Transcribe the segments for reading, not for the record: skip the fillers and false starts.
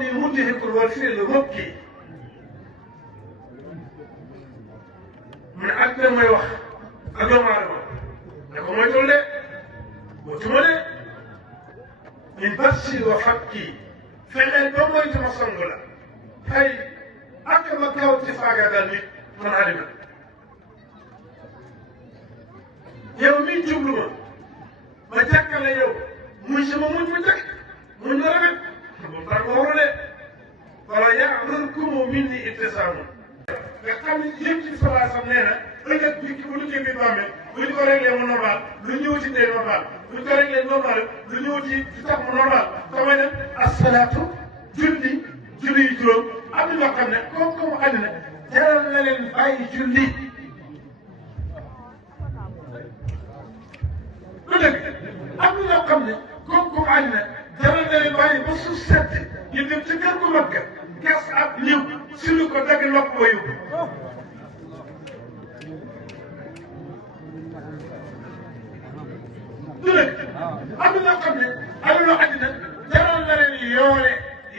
ni muntahikul wal fi'lu mubki mu ne ak may wax ak doomu aadama ne ko moytul de moytuma de min bassi wa fakki fexeel ba moytu ma song la tey ak ma gaaw ci faagaagal nit man àddina yow mii jublu ma jàkkale yow muy sama muñ mu njëkk muñ la rafet moom tax ma waru de wala ya'murkumu minni ittisaamu nga xam ne yëpp ci salaasam nee na ëllëg bi bu duggee biir bàmmeel bu ñu ko réglé mu normal lu ñëw ci dee normal bu ñu ko réglé normal lu ñëw ci tax mu normal damay ne asalaatu julli yu juróom am na ñoo xam ne comme àddina jaral na leen bàyyi julli lu dëgg am na ñoo xam ne comme àddina jaral na leen bàyyi ba suuf sedd ñu dem ci kër gu mag ga gas ak ñëw suñu ko dagg lopp ba yóbbu du dëgg am na ñoo xam ne alalu àddina jaral na leen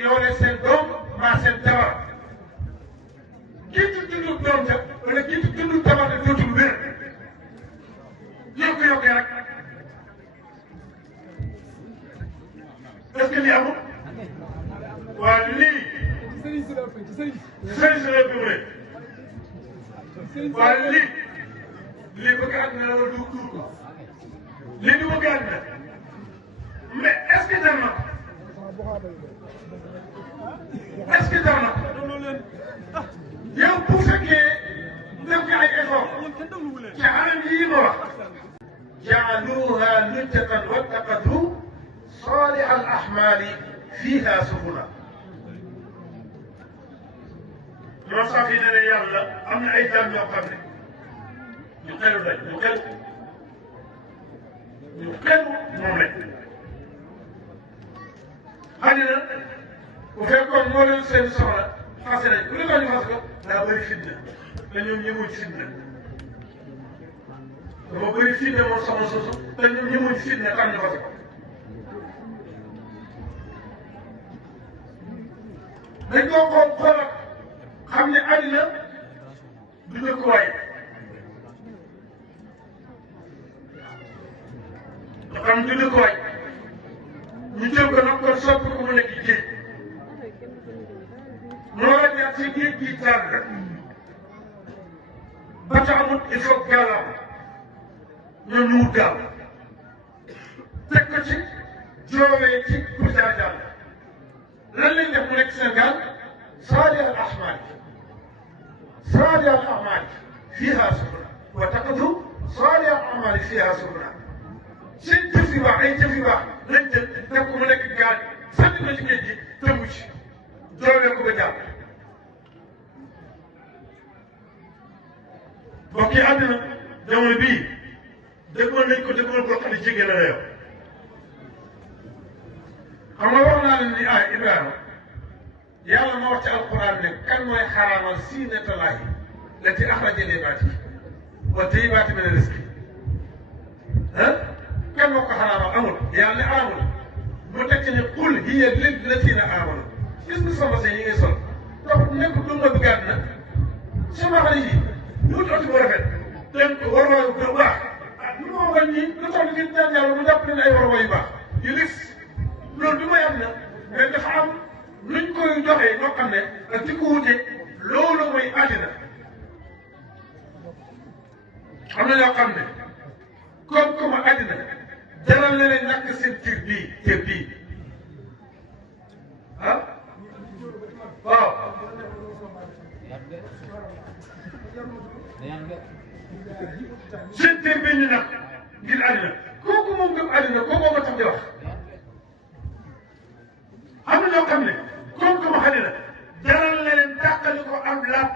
yoole seen doom maa seen jabar kii ci dundu doom ja wala kii ci dundu jabar ne dootul wér yokkee rek est-ce que lii amul waaw lii sëriñ si la ëpp rek waaw lii bëgg àddina la wala du ko lii du bëgg àddina mais est-ce que jar na ko est-ce que jar na ko yow bu fekkee def nga ay effort ci anam yii ma wax ja'aluha nujjatan wattaqadu salih al ahmali fiha subula ñoo sax yi ne ne yàlla am na ay jaam ñoo xam ne ñu xelu lañ ñu xelu moom lañ àddina bu fekkoon moo leen seen soxla fase nañ ku li ko ñu fas ko daa bëri fitna te ñoom ñëmuñ fitna dafa bëri fitna moom soxla soosu te ñoom ñëmuñ fitna tax ñu fas ko dañ koo xool xam ne àddina du dëkkuwaay nga xam du dëkkuwaay ñu jël ko nag kon soppi ko mu nekk géej moo la jaar ci géej gi jaar rek ba tax amul il faut gaalaam ñoom ñu wut gaal teg ko ci joowee ci pour jaar jàll lan lañ def mu nekk Sénégal صالح الأعمال فيها سبلا وتقضوا صالح الأعمال فيها سبلا seen jëf yu baax ay jëf yu baax lañ jël def ko mu nekk gaal sànni ko ci géej gi tëmbu ci doole ko ba jàpp mbokk yi àddina jamono bii dëggoon nañ ko dëggoon boo xam ne jege na la yow xam nga wax naa leen ni Ibrahima yàlla ma wax ci alquran ne kan mooy xaraamal siinatallaahi lati axraja liibaadi wa tayyibaati mina rizqi kan moo ko xaraamal amul yàlla ne amul mu teg ci ne qul hiya lillaziina aamanu gis nga sama seen yi ngay sol donc nekk du ma bëggaat na sama xale yi ñu wut oto bu rafet dem ko warwaay bu baax lu ma waxoon nii lu tax ñu ñaan yàlla mu jàpp leen ay warwaay yu baax yu lis loolu du may am na mais dafa am luñ koy joxee ñoo xam ne ak ci ko wute loolu mooy àddina am na ñoo xam ne comme àddina jaral na leen ñàkk seen cër bii ah waaw seen cër bii ñu nag ngir àddina kooku moom gëm àddina kooku moo tax di wax am na ñoo xam ne comme àddina jaral na leen tàqali ko am laab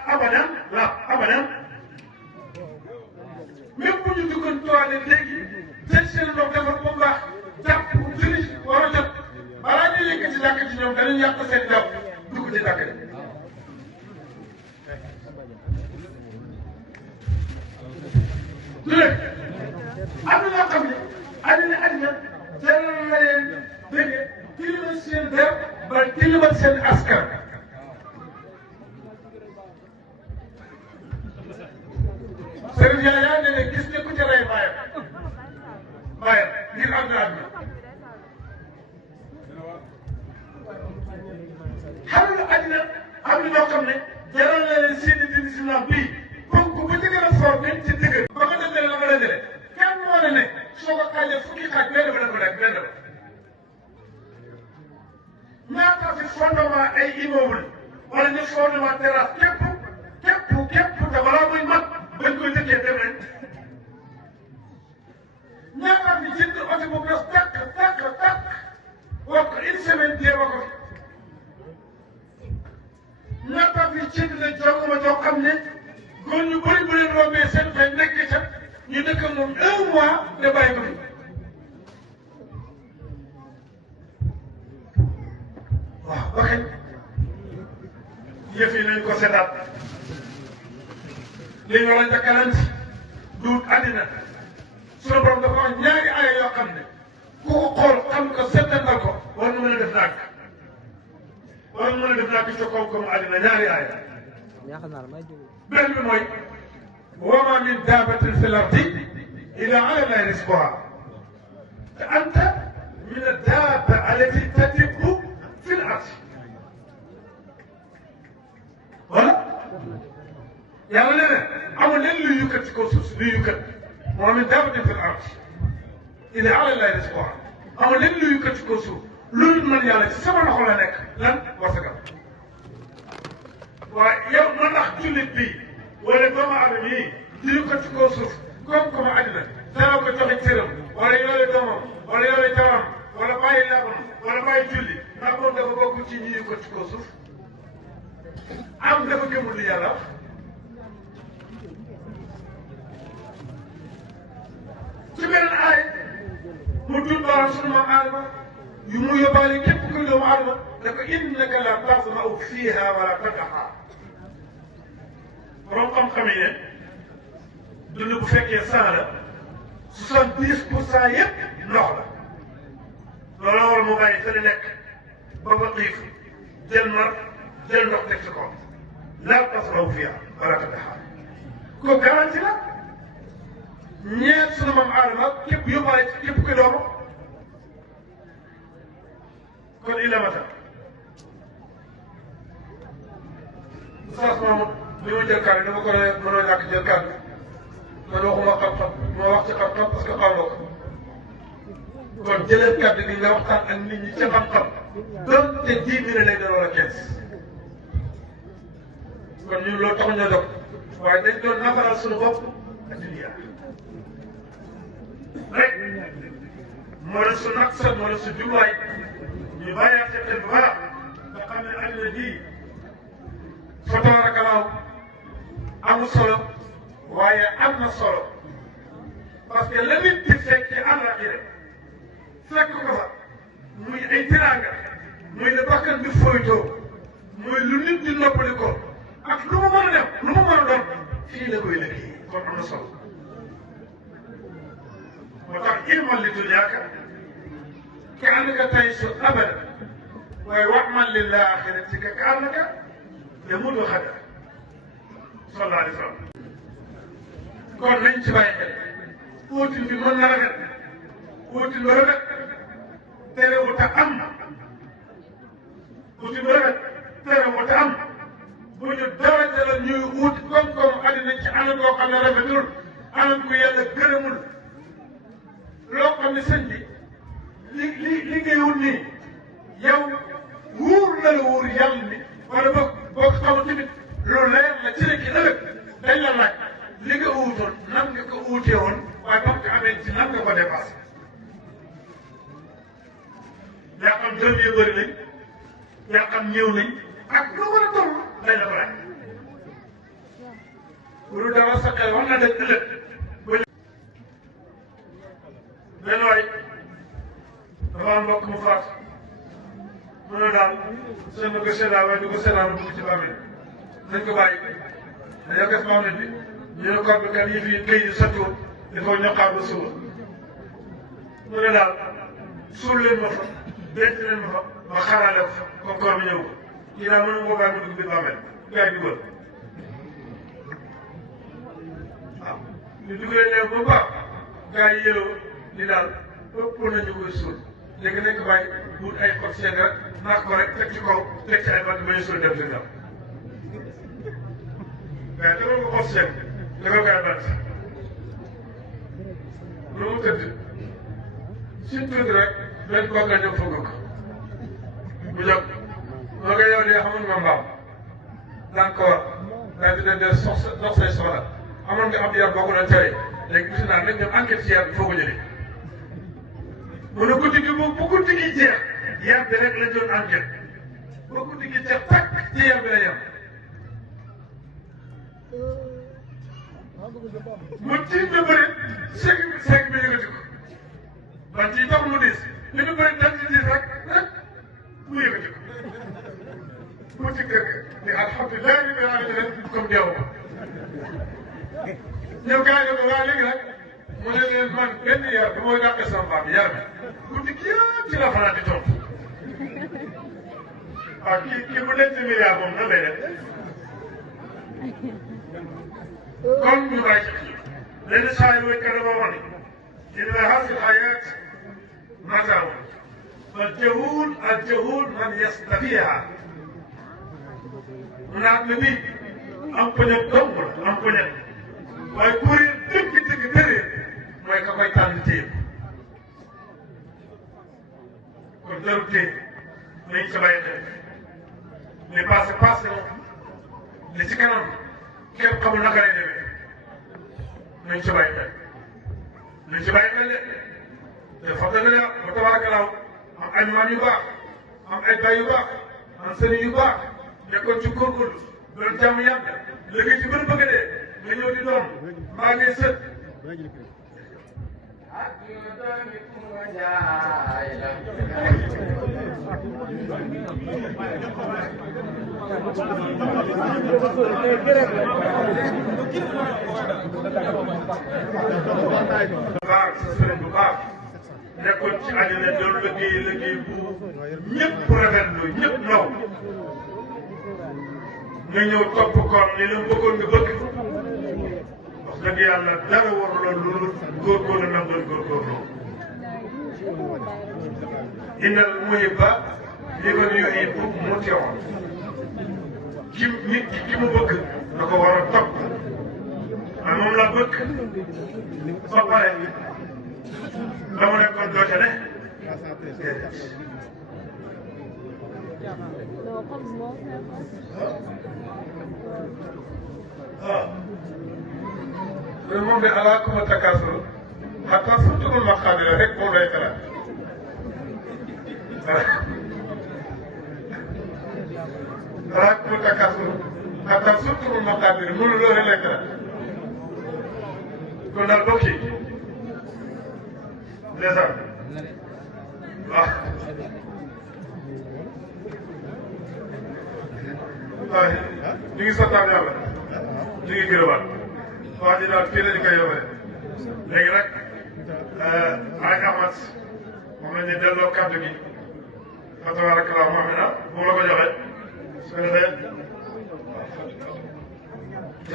abadan même bu ñu duggoon toilette léegi jël seen ndox defar ba mu baax jàpp julli war a jot balaa ñuy yëkk ci jàkk ci ñoom danañ yàq seen jàpp dugg ci jàkk ji. du léegi am na ñoo xam ne àddina jaral na leen dégg tilimal seen der ba tilimal seen askan. Sëriñ Yaya nee na gis nga ku ca rey bàyyam ngir am na àdduna. xam nga àddina am na ñoo xam ne jaral na leen seen i islam bii ponk ba ci gën a fort nañ ci dëgg ba nga dajale la nga dajale kenn moo ne soo ko xaajee fukki xaaj benn ba dafa nekk benn ba. ñaata fi fondement ay immeuble wala ñu fondement terrasse képp te balaa muy mat bañ koy dëkkee dem nañ. ñaata fi jënd oto bu bees tàkk wax ko une semaine dee ba ko fi. ñaata fi jënd la jongoma joo xam ne góor ñu bëri bu leen rombee seen xel nekk ca ñu dëkk moom 1 mois de bàyyi ko fi. waaw ba kañ yëf yi nañ ko seetaat li ñu war a njëkkalante duut àddina sunu borom dafa wax ñaari aaya yoo xam ne ku ko xool xam ko settantal ko war na mën a def nàkk ci koom-koomu àddina ñaari aaya benn bi mooy wa ma min daabatin fi l-ardi illa ala llahi rizquha te anta min ad-daaba allati tadibbu fi l-ardi voilà yàlla nee na amul lenn luy yukkat ci kaw suuf si luy yukkat wa min daabatin fi l-ardi illa ala llahi rizquha amul lenn luy yukkat ci kaw suuf loolu man yàlla ci sama loxo la nekk lan wasagam waaye yow man ndax jullit bi wala doomu aadama yi di yukkat ci kaw suuf comme àddina dana ko joxe cëram wala yore doomam wala yore jawam wala bàyyi laabam wala bàyyi julli ndax moom dafa bokk ci ñi yukkat ci kaw suuf am dafa gëmul li yàlla wax ci beneen aay mu dul baram sunu maam Aadama yu mu yóbbaale képp kuy doomu Aadama da ko innaka la tasma'u fiiha wala tadhaa borom xam-xam yi ne dund bu fekkee 100 la 70% yëpp ndox la loolu war mu bàyyi te lekk ba nga xiif jël mar jël ndox teg ci kaw la tasma'u fiiha wala tadhaa ko garanti la ñeent sunu maam Aadama képp yóbbaale képp kuy doomu kon il mata Oustaz Mamadou li ma jël kàddu dama ko ne mënoo ñàkk jël kàddu man waxuma xam-xam ma wax ci xam-xam parce que xamoo ko kon jëlee kàddu gi nga waxtaan ak nit ñi ci xam-xam donte 10 minutes lay doon wala 15 kon ñun loolu taxuñ na dog waaye dañ doon nafaral suñu bopp ak dunya rek moo la su nag sa moo la su jubluwaay ñu bàyyiwaat seen xel bu baax nga xam ne àddina bii fa tabaarakallaahu amul solo waaye am na solo parce que la nit di fekkee àllaaxira fekk ko fa muy ay teraanga muy la bakkan bi foytoo muy lu nit di noppali ko ak lu mu mën a def lu mu mën a doon fii la koy liggéey kon am na solo moo tax ilmal li dunyaaka ka annaka ta'iishu abadan waaye wa'mal lil aaxiratika ka annaka yamuutu ghadan sallallahu alayhi wa sallam kon nañ ci bàyyi xel uutin bi mën na rafet uutin ba rafet terewul te am uutin ba rafet terewul te am bu ñu dara jëla ñuy uut koom-koom àddina ci anam loo xam ne rafetul anam ko yàlla gërëmul loo xam ne sëñ bi li ngay wut nii yow wóor na la wóor yàlla ni wala boo xamul tamit loolu leer la ci ne ki ëllëg dañ la laaj li nga uutoon nan nga ko uutee woon waaye ba nga ko amee ci nan nga ko dépassé yaa xam dërëm yi bëri nañ yaa xam ñëw nañ ak lu mën a toll dañ la ko laaj bu dul dara sa xel war na dañ ëllëg benn waay dafa am mbokk mu faat mu ne daal seen na ko seedaa waaye du ko seedaa mu dugg ci bàmmeel nañ ko bàyyi dañoo gas bàmmeel bi ñu ne code bi kat yi fii këy yi sottiwul il faut ñu xaar ba suba mu ne daal suul leen ma fa denc leen ma fa ma xaaraale ko comme koor bi ñëw ko kii daal mën nga bàyyi ma dugg biir bàmmeel gars yi dugal waaw ñu dugalee leen ba baax gars yi yëloo ni daal ëpp nañu koy suul léegi nañ ko bàyyi wut ay xot seen rek naax ko rek teg ci kaw teg ci ay bant ba ñu suul dem si ndaw mais tegal ko xot seen tegal ko ay bant lu mu tëdd surtout rek benn kooku la ñëw foog ko bu jóg moo koy yow de xamoon nga mbaam daan ko war daal di leen de sox say soxla amoon nga am yar boo ko doon tere léegi gis naa nañ ñoom enquête ci yar bi foo ko jëlee mu ne guddi gi bu guddi gi jeex yar bi rek la doon enquête ba guddi gi jeex tàkk ci yar bi la yem mu tiim na bëri seg bi yëkkati ko ban ci tax mu diis li ñu bëri dal ci diis rek mu yëkkati ko mu ci kër ni alhamdulilah bi nga xamante ne comme deewu ko ñëw gars yi ne ko waa léegi nag mu ne leen man benn yar bi mooy dàqe sama femme yar bi guddi gi yëpp ci la fanaan di toog waaw kii bu denc milliard moom nan lay def kon ñu bàyyi ci lenn saa yu wékk dafa wax ni inna haasi l-hayaat mataa'un al-jahuul man yastafiihaa mu naat ne bii am poñet dong la am poñet waaye kuréel dëgg dëréer mooy ka koy tànn téye kon jarul téye nañ sa bàyyi xel li passé passé li ci kanam kenn xamul naka lay demee nañ ci bàyyi xel nañ ci bàyyi xel de te fa dëgg la ba tabaarakalaaw am ay maam yu baax am ay bay yu baax am sëriñ yu baax nekkoon ci góorgóorlu doon jàmm yàgg léegi ci gën a bëgg dee nga ñëw di doon mbaa ngay sët baax sa sëriñ bu baax nekkoon ci àddina doon liggéey bu ñëpp rafetlu ñëpp naw nga ñëw topp koom ni la bëggoon nga bëgg wax dëgg yàlla dara waruloo loolu góorgóorlu nam doon góorgóorlu innal muhibba liman yuhibbu muti'un ki nit ki mu bëgg da ko war a topp ah moom la bëgg ba pare la mu nekkoon doo ca ne moom de alaakum takaasur hatta zurtumul maqaabira rek moom lay xalaat alaakum takaasur hatta zurtumul maqaabira mënu loolu rek lay xalaat kon daal bokk yi ndeysaan waaw waaw ñu ngi santaan yàlla ñu ngi gërëmaat waa ji daal fii la ñu koy yóbbale léegi nag ay amat moom la ñu delloo kàddu gi fa tabarakallah Muhammad bu ma la ko joxee su ko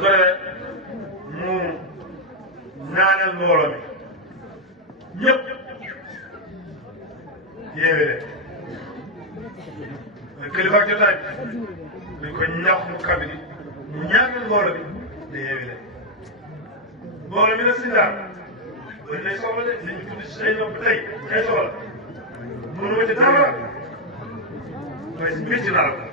defee mu ñaanal mbooloo mi ñëpp yeewee leen kilifa ak jotaay bi dañ ko ñaax mu kàddu gi mu ñaanal mbooloo mi di yeewee leen mbooloo mi nag si daal dañ lay soxla de li ñu tudd si ay nopp tey ay soxla mënu ma ci dara waaye si mbir ci naa la ko